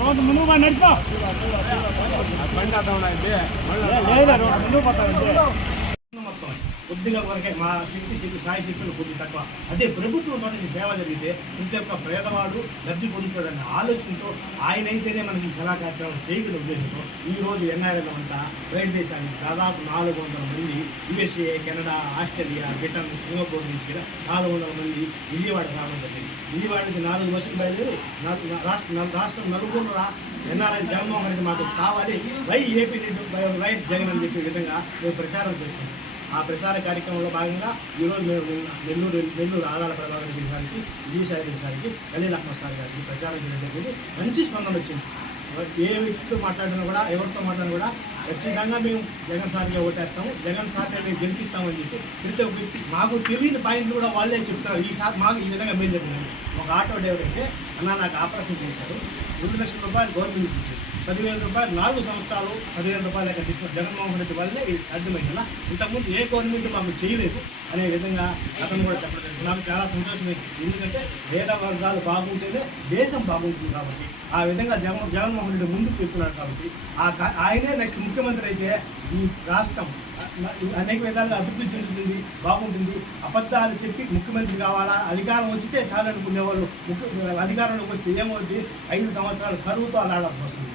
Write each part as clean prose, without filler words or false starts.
Road ముందుకు మా నడుపుకో బండి అర్థం లేదా రోడ్డు ముందుకు పోతానంటే మొత్తం కొద్దిగా వరకే మా శక్తి సాయి శక్తులు కొద్ది తక్కువ. అదే ప్రభుత్వం నుంచి సేవ జరిగితే ఇంత యొక్క పేదవాడు లబ్ధి పొందుతాడన్న ఆలోచనతో ఆయన అయితేనే మనకి సలహా కార్యక్రమం చేయగల ఉద్దేశంతో ఈరోజు ఎన్ఆర్ఎల్ అంతా బయట దేశానికి దాదాపు 400 మంది USA, Canada, Australia, Britain, Singapore నుంచి 400 మంది విజయవాడ రావడం జరిగింది. విజయవాడ నుంచి 4 బస్సులు బయలుదేరి రాష్ట్రం నలుగురు ఎన్ఆర్ఐ జగన్మోహన్ రెడ్డి మాకు కావాలి, ఏపీ రైట్ జగన్ అని చెప్పే విధంగా మేము ప్రచారం చేస్తున్నాం. ఆ ప్రచార కార్యక్రమంలో భాగంగా ఈరోజు మేము నెల్లూరు ఆదాల ప్రభాకర్ రెడ్డి గారికి, విజయసాయి రెడ్డి గారికి, ఖలీల్ అహ్మద్ సార్ గారికి ప్రచారం చేయడం జరిగింది. మంచి స్పందన వచ్చింది. ఏ వ్యక్తితో మాట్లాడినా కూడా, ఎవరితో మాట్లాడినా కూడా ఖచ్చితంగా మేము జగన్ సార్గా ఓటేస్తాము, జగన్ సార్గా మేము గెలిపిస్తామని చెప్పి ప్రతి ఒక్క వ్యక్తి మాకు తెలియని పాయింట్లు కూడా వాళ్ళే చెప్తారు. ఈసారి మాకు ఈ విధంగా మేము చెప్తున్నాము. ఒక ఆటో డ్రైవర్ అయితే అన్న నాకు ఆపరేషన్ చేశారు, 2 లక్షల రూపాయలు గవర్నమెంట్ ఇచ్చింది, 10,000 రూపాయలు 4 సంవత్సరాలు 10,000 రూపాయలు లెక్క తీసుకున్న జగన్మోహన్ రెడ్డి వల్లే ఇది సాధ్యమైందా, ఇంతకుముందు ఏ గవర్నమెంట్ మాకు చేయలేదు అనే విధంగా అతను కూడా చెప్పడం నాకు చాలా సంతోషం. ఎందుకంటే పేద వర్గాలు బాగుంటేనే దేశం బాగుంటుంది. కాబట్టి ఆ విధంగా జగన్మోహన్ రెడ్డి ముందుకు వెళ్తున్నారు. కాబట్టి ఆయనే నెక్స్ట్ ముఖ్యమంత్రి అయితే ఈ రాష్ట్రం అనేక విధాలుగా అభివృద్ధి చెందుతుంది, బాగుంటుంది. అబద్ధాలు చెప్పి ముఖ్యమంత్రి కావాలా, అధికారం వచ్చితే చాలనుకునేవాళ్ళు అధికారంలోకి వస్తే ఏమవుతుంది, 5 సంవత్సరాలు కరువుతో అలాడాల్సి వస్తుంది,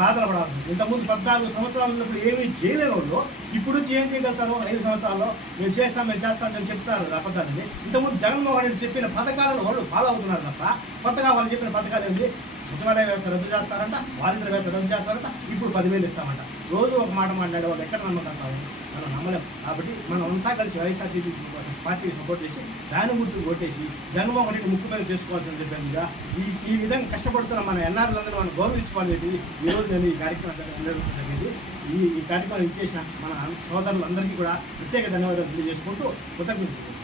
బాధలు పడాల్సింది. ఇంతకుముందు 14 సంవత్సరాలు ఉన్నప్పుడు ఏమీ చేయలేని వాళ్ళు ఇప్పుడు వచ్చి ఏం చేయగలుగుతారు? 5 సంవత్సరాల్లో మేము చేస్తామని చెప్తారు అబద్ధాలని. ఇంతకుముందు జగన్మోహన్ రెడ్డి చెప్పిన పథకాలను వాళ్ళు ఫాలో అవుతున్నారు తప్ప కొత్తగా వాళ్ళు చెప్పిన పథకాలు ఏంటి? సచివాలయ వ్యవస్థ రద్దు చేస్తారంట, వాలంటీర్ వ్యవస్థ రద్దు చేస్తారంట, ఇప్పుడు 10,000 ఇస్తామంట. రోజు ఒక మాట మాట్లాడే వాళ్ళు ఎక్కడ నమ్మకం మనం నమ్మలేం. కాబట్టి మనం అంతా కలిసి వైఎస్ఆర్సీపీ పార్టీకి సపోర్ట్ చేసి దాని గుర్తు కొట్టేసి జగన్మోహన్ రెడ్డి ముఖ్యమంత్రి చేసుకోవాల్సిన చెప్పేందుగా ఈ విధంగా కష్టపడుతున్న మన ఎన్ఆర్లందరూ మనం గౌరవించుకోవాలి. ఈరోజు నేను ఈ కార్యక్రమం జరిగింది. ఈ కార్యక్రమం ఇచ్చేసిన మన సోదరులందరికీ కూడా ప్రత్యేక ధన్యవాదాలు తెలియజేసుకుంటూ కృతజ్ఞతలు.